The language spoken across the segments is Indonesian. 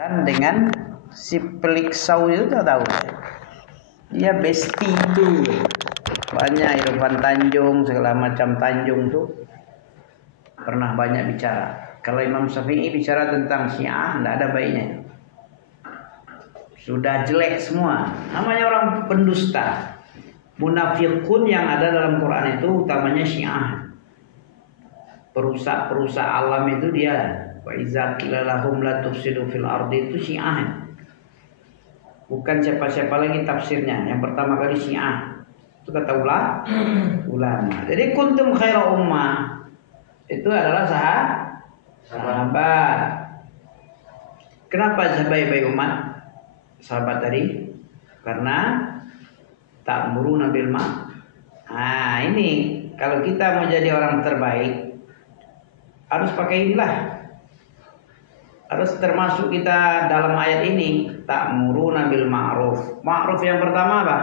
Dan dengan si Pelik Sau itu tahu, dia besti itu banyak Irfan Tanjung segala macam Tanjung tuh pernah banyak bicara. Kalau Imam Syafi'i bicara tentang Syiah tidak ada baiknya, sudah jelek semua, namanya orang pendusta. Munafiqun yang ada dalam Quran itu utamanya Syiah, perusak alam itu dia. Wa iza qila lahum la tufsidu fil ardi itu Syiah. Bukan siapa-siapa lagi tafsirnya. Yang pertama kali Syiah. Itu kata ulama. Jadi kuntum khaira ummah itu adalah sahabat. Kenapa sebaik-baik umat? Sahabat tadi karena ta'muruna bil ma'ruf. Nah, ini kalau kita mau jadi orang terbaik harus pakai inilah. Harus termasuk kita dalam ayat ini, ta'muruna bil ma'ruf. Ma'ruf yang pertama apa?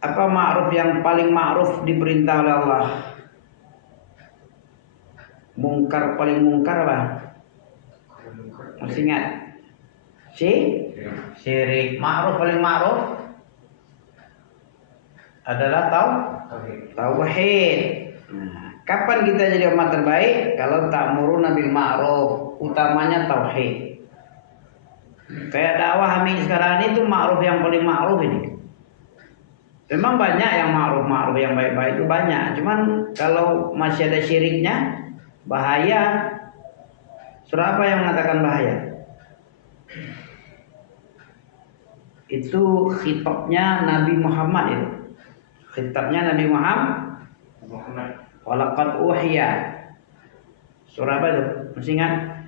Apa ma'ruf yang paling ma'ruf diperintah oleh Allah? Mungkar paling mungkar apa? Masih ingat? Syirik. Ma'ruf paling ma'ruf adalah tauhid. Nah, kapan kita jadi umat terbaik? Kalau ta'muruna bil ma'ruf, utamanya tauhid. Kayak dakwah kami sekarang itu ma'ruf yang paling ma'ruf ini. Memang banyak yang ma'ruf yang baik-baik itu banyak. Cuman kalau masih ada syiriknya bahaya. Surah apa yang mengatakan bahaya? Itu khitabnya Nabi Muhammad itu. Khitabnya Nabi Muhammad. Walaqad uhiya. Surah apa itu? Masih ingat?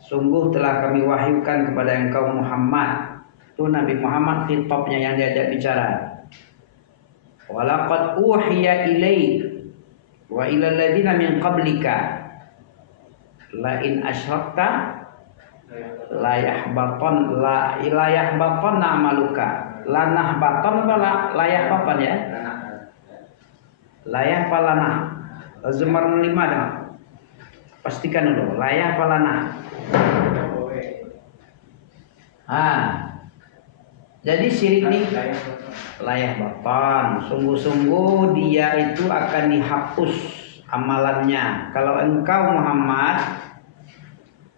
Sungguh telah kami wahyukan kepada engkau Muhammad. Itu Nabi Muhammad khitabnya yang diajak bicara. Walaqad uhiya ilaik wa ilal ladzina min qablika la in asyrakta la yahbatan amaluka. La nahbatan apa la yahbatan ya? Layah palana Zumar 5 dah. Pastikan dulu layah palana. Jadi syirik ini layah batan. Sungguh-sungguh dia itu akan dihapus amalannya. Kalau engkau Muhammad,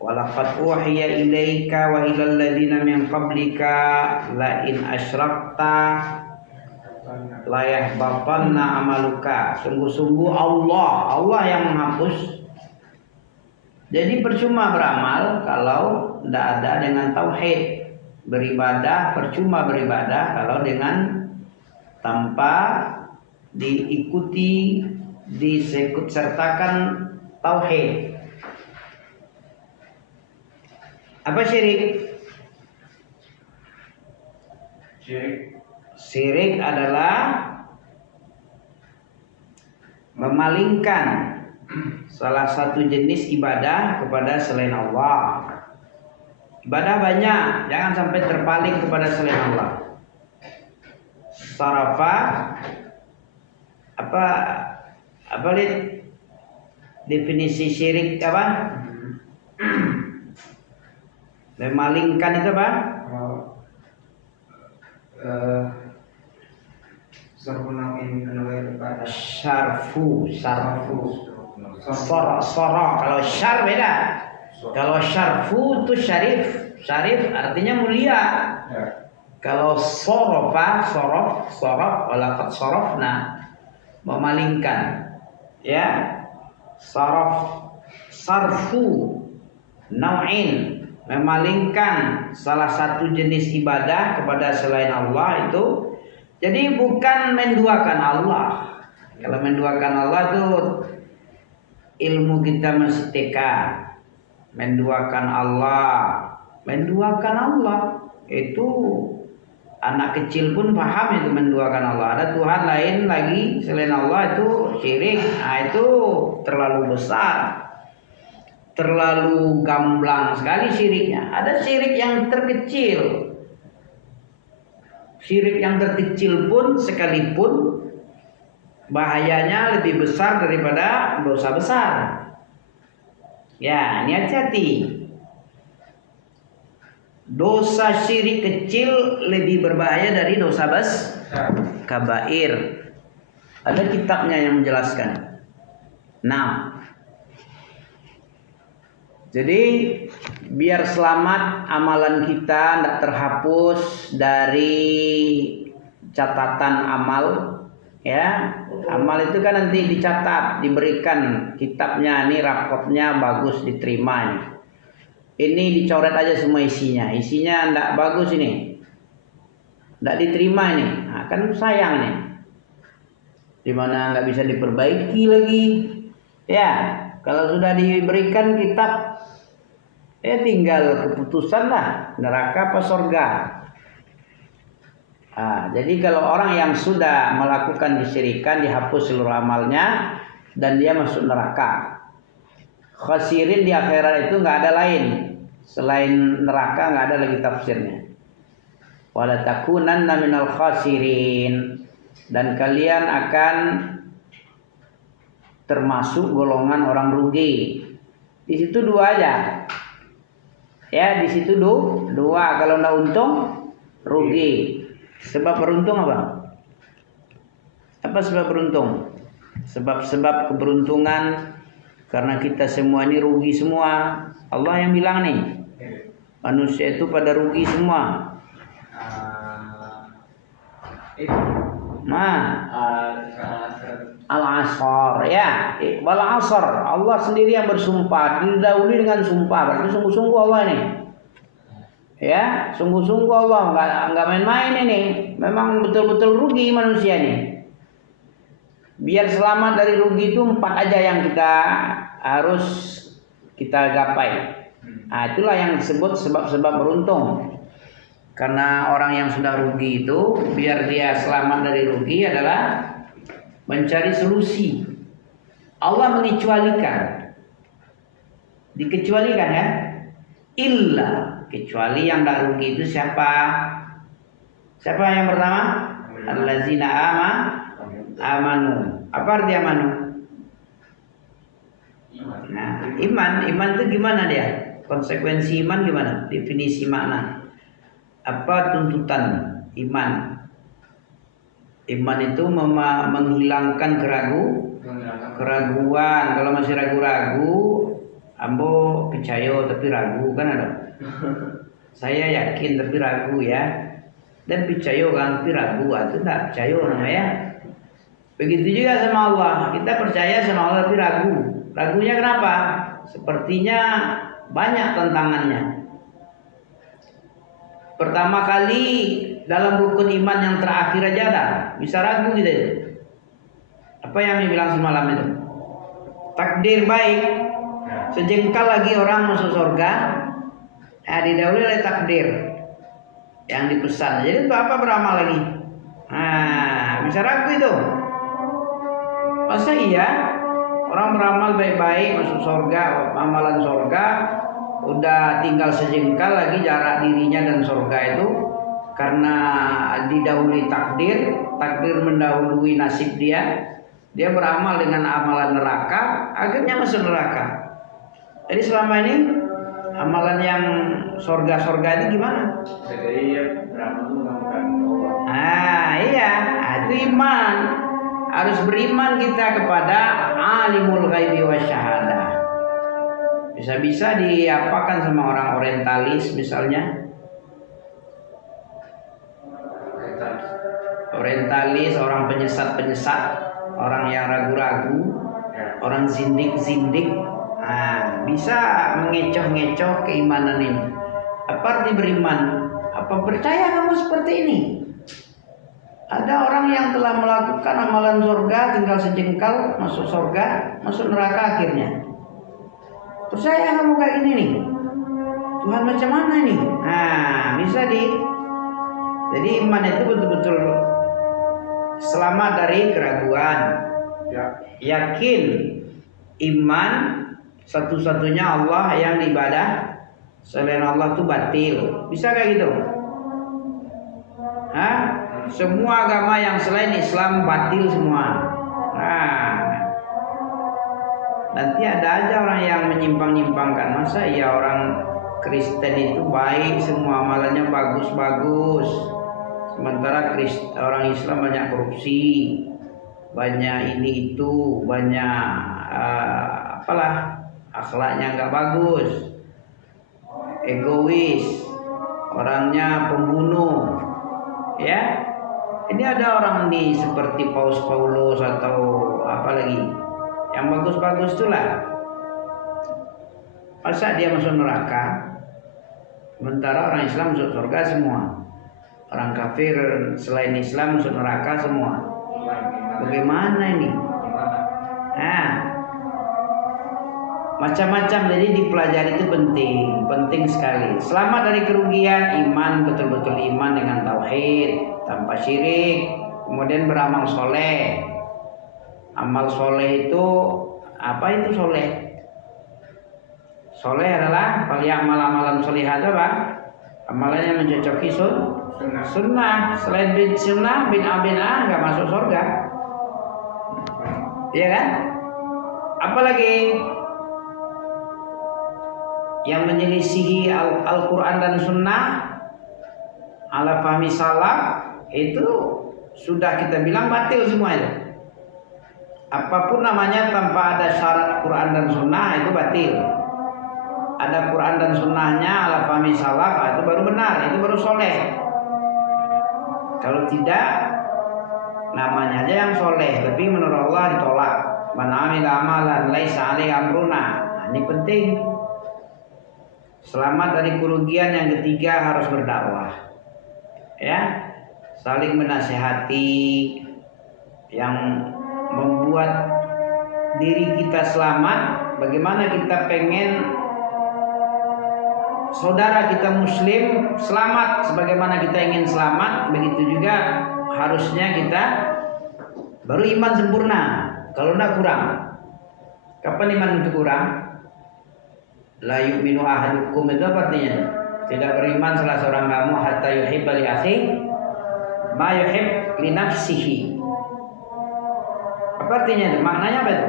walaqad uhiya ilaika wa ilal ladzina min qablika la in asyrakta layah bapanna amaluka. Sungguh-sungguh Allah yang menghapus. Jadi percuma beramal kalau tidak ada dengan tauhid. Beribadah percuma beribadah kalau dengan tanpa diikuti disekut sertakan tauhid. Apa syirik? Syirik adalah memalingkan salah satu jenis ibadah kepada selain Allah. Ibadah banyak, jangan sampai terpaling kepada selain Allah. Sarafa apa lihat definisi syirik apa? Memalingkan itu apa? Syarfu. Soro. Kalau syar beda. Kalau syarfu itu syarif artinya mulia. Kalau sorof, walaqad sorofna memalingkan. Ya, sarfu nau'in memalingkan salah satu jenis ibadah kepada selain Allah itu. Jadi bukan menduakan Allah. Kalau menduakan Allah itu ilmu kita masih TK. Menduakan Allah itu anak kecil pun paham itu menduakan Allah. Ada Tuhan lain lagi selain Allah itu syirik. Nah, itu terlalu besar, terlalu gamblang sekali syiriknya. Ada syirik yang terkecil. Syirik yang terkecil pun sekalipun bahayanya lebih besar daripada dosa besar. Ya, ini hati-hati. Dosa syirik kecil lebih berbahaya dari dosa kabair. Ada kitabnya yang menjelaskan. Nah, jadi biar selamat amalan kita tidak terhapus dari catatan amal, ya. Amal itu kan nanti dicatat, diberikan kitabnya, ini rapotnya bagus diterima ini. Ini dicoret aja semua isinya. Isinya tidak bagus ini, tidak diterima ini. Nah, kan sayang nih. Dimana nggak bisa diperbaiki lagi. Ya, kalau sudah diberikan kitab, ya tinggal keputusan lah, neraka apa surga. Nah, jadi kalau orang yang sudah melakukan kesyirikan, dihapus seluruh amalnya dan dia masuk neraka. Khasirin di akhirat itu nggak ada lain selain neraka, nggak ada lagi tafsirnya. Wala takunanna minal khasirin, dan kalian akan termasuk golongan orang rugi. Di situ dua aja. Ya, di situ dua. Kalau nggak untung, rugi. Sebab beruntung apa? Apa sebab beruntung? Sebab-sebab keberuntungan karena kita semua ini rugi semua. Allah yang bilang nih, manusia itu pada rugi semua. Al-Asr, ya, wal asr. Allah sendiri yang bersumpah, didahului dengan sumpah. Berarti sungguh-sungguh Allah ini. Ya, sungguh-sungguh Allah, enggak main-main ini. Memang betul-betul rugi manusia ini. Biar selamat dari rugi itu 4 aja yang kita harus kita gapai. Nah, itulah yang disebut sebab-sebab beruntung. Karena orang yang sudah rugi itu, biar dia selamat dari rugi adalah mencari solusi. Allah mengecualikan. Dikecualikan ya. Illa, kecuali yang tidak rugi itu siapa? Siapa yang pertama? Allazina amanu. Apa arti amanu? Nah, iman itu gimana dia? Konsekuensi iman gimana? Definisi makna. Apa tuntutan iman? Iman itu menghilangkan keraguan. Kalau masih ragu-ragu, ambo percaya tapi ragu kan ada. Saya yakin tapi ragu ya. Dan percaya kan tapi ragu, itu tidak percaya namanya. Begitu juga sama Allah. Kita percaya sama Allah tapi ragu. Ragunya kenapa? Sepertinya banyak tantangannya. Pertama kali dalam rukun iman yang terakhir aja ada, bisa ragu gitu. Apa yang dibilang semalam itu? Takdir baik. Sejengkal lagi orang masuk surga, didahului oleh takdir yang dipesan. Jadi untuk apa beramal lagi? Nah, bisa ragu itu. Masa iya orang beramal baik-baik masuk surga, amalan surga, udah tinggal sejengkal lagi jarak dirinya dan surga itu karena didahului takdir mendahului nasib dia beramal dengan amalan neraka, akhirnya masuk neraka. Jadi selama ini amalan yang surga itu gimana? Jadi beramal itu bukan Allah. Iya, itu iman. Harus beriman kita kepada alimul ghaibi wasyahadah. Bisa-bisa diapakan sama orang orientalis misalnya. Orientalis, orang penyesat-penyesat, orang yang ragu-ragu, orang zindik-zindik. Nah, bisa mengecoh-ngecoh keimanan ini. Apa arti beriman? Apa percaya kamu seperti ini? Ada orang yang telah melakukan amalan surga, tinggal sejengkal masuk surga, masuk neraka akhirnya. Percaya kamu kayak gini nih? Tuhan macam mana nih? Nah, bisa jadi iman itu betul-betul selamat dari keraguan. Yakin iman satu-satunya Allah yang diibadah, selain Allah itu batil. Bisa kayak gitu? Semua agama yang selain Islam batil semua. Nah, Nanti ada aja orang yang menyimpang-nyimpangkan. Masa ya orang Kristen itu baik, semua amalannya bagus-bagus, sementara orang Islam banyak korupsi, banyak ini itu, banyak akhlaknya nggak bagus, egois, orangnya pembunuh, ya. Ini ada orang nih seperti Paus Paulus atau apa lagi, yang bagus-bagus itulah. Masa dia masuk neraka, sementara orang Islam masuk surga semua, orang kafir selain Islam masuk neraka semua. Bagaimana ini? Nah, macam-macam. Jadi dipelajari itu penting sekali. Selamat dari kerugian, iman, betul-betul iman dengan tauhid tanpa syirik, kemudian beramal soleh. Amal soleh itu apa itu soleh? Soleh adalah ya'mal amalan solihah, apa? Amalan yang mencocoki sunnah. Selain bin sunnah, bin abinah nggak masuk surga, iya kan? Apalagi yang menyelisihi Al-Quran dan Sunnah ala fahmi salaf, itu sudah kita bilang batil semua itu. Apapun namanya tanpa ada syarat Quran dan Sunnah itu batil. Ada Quran dan Sunnahnya ala fahmi salaf, itu baru benar, itu baru soleh. Kalau tidak, namanya aja yang soleh, tapi menurut Allah ditolak. Man amila amalan laisa alaihi amruna. Nah, ini penting. Selamat dari kerugian yang ketiga, harus berdakwah, ya, saling menasihati yang membuat diri kita selamat. Bagaimana kita pengen saudara kita muslim selamat, sebagaimana kita ingin selamat, begitu juga harusnya kita baru iman sempurna. Kalau tidak kurang. Kapan iman itu kurang? La yu'minu ahadukum, itu apa artinya? Tidak beriman salah seorang kamu hatta yuhibba li akhi ma yuhib li nafsihi. Apa artinya itu? Maknanya apa itu?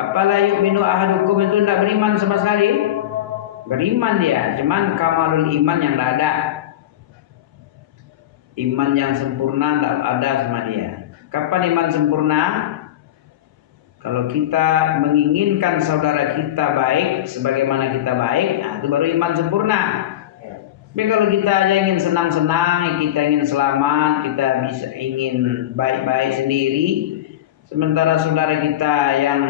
Apa la yu'minu ahadukum itu tidak beriman sama sekali? Beriman dia, cuman kamalul iman yang tidak ada. Iman yang sempurna tidak ada sama dia. Kapan iman sempurna? Kalau kita menginginkan saudara kita baik sebagaimana kita baik, nah itu baru iman sempurna. Tapi kalau kita aja ingin senang-senang, kita ingin selamat, kita bisa ingin baik-baik sendiri, sementara saudara kita yang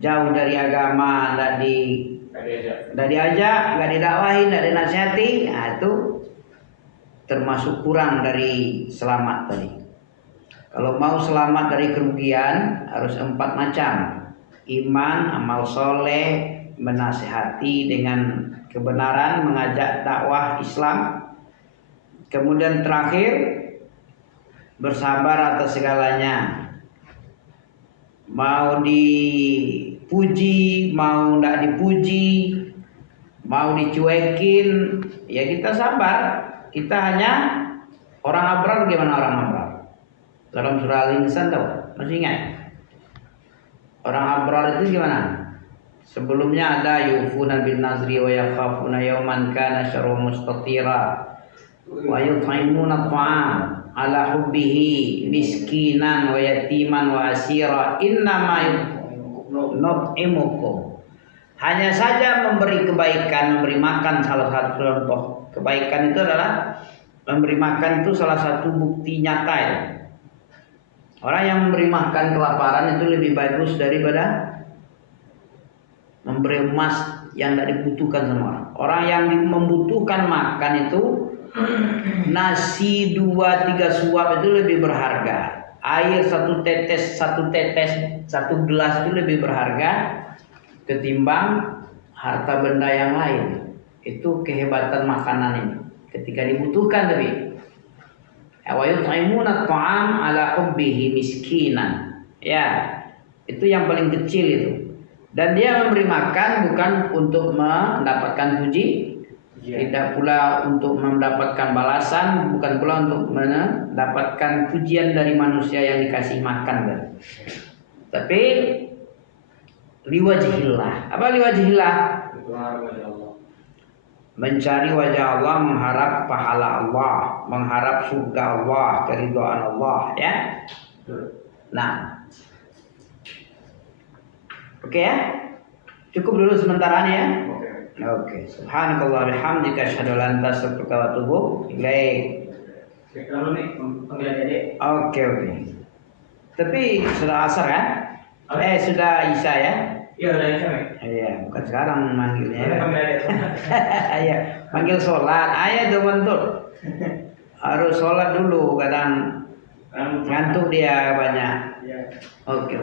jauh dari agama tidak diajak, nggak didakwahi, nggak dinasihati, nah itu termasuk kurang dari selamat tadi. Kalau mau selamat dari kerugian harus 4 macam: iman, amal soleh, menasihati dengan kebenaran, mengajak dakwah Islam, kemudian terakhir bersabar atas segalanya. Mau dipuji, mau tidak dipuji, mau dicuekin, ya kita sabar. Kita hanya orang abrar. Gimana orang abrar? Dalam surah Al-Insan tahu? Masih ingat? Orang abrar itu gimana? Sebelumnya ada yufuna bin nazri wa yakhafuna yawman kana syarruhu mustatira wa yut'imuna at'am ala hubbihi miskinan wa yatiman wa asira innama nut'imukum. Hanya saja memberi kebaikan, memberi makan, salah satu contoh kebaikan itu adalah memberi makan. Itu salah satu bukti nyata ya. Orang yang memberi makan kelaparan itu lebih bagus daripada memberi emas yang tidak dibutuhkan sama orang. Orang yang membutuhkan makan itu nasi 2-3 suap itu lebih berharga. Air satu tetes, satu gelas itu lebih berharga ketimbang harta benda yang lain. Itu kehebatan makanan ini. Ketika dibutuhkan lebih. Wa yut'imuna at'am ala hubbihi miskinan. Ya, itu yang paling kecil itu. Dan dia memberi makan bukan untuk mendapatkan puji, tidak pula untuk mendapatkan balasan, bukan pula untuk mendapatkan pujian dari manusia yang dikasih makan. Tapi liwajhillah. Apa liwajhillah? Mencari wajah Allah, mengharap pahala Allah, mengharap surga Allah, keridhaan Allah, ya. Nah, oke ya, cukup dulu sementara nih ya. Oke. Subhanakallah bihamdika asyhadu an la ilaha illa anta astaghfiruka wa atubu ilaik. Kalau nih panggilan Dede. Oke. Tapi sudah asar kan? Sudah isya ya? Iya, udah isya. Iya, bukan sekarang manggilnya. Iya, manggil sholat. Tuh bentuk. Harus sholat dulu, kadang ngantuk dia banyak. Oke.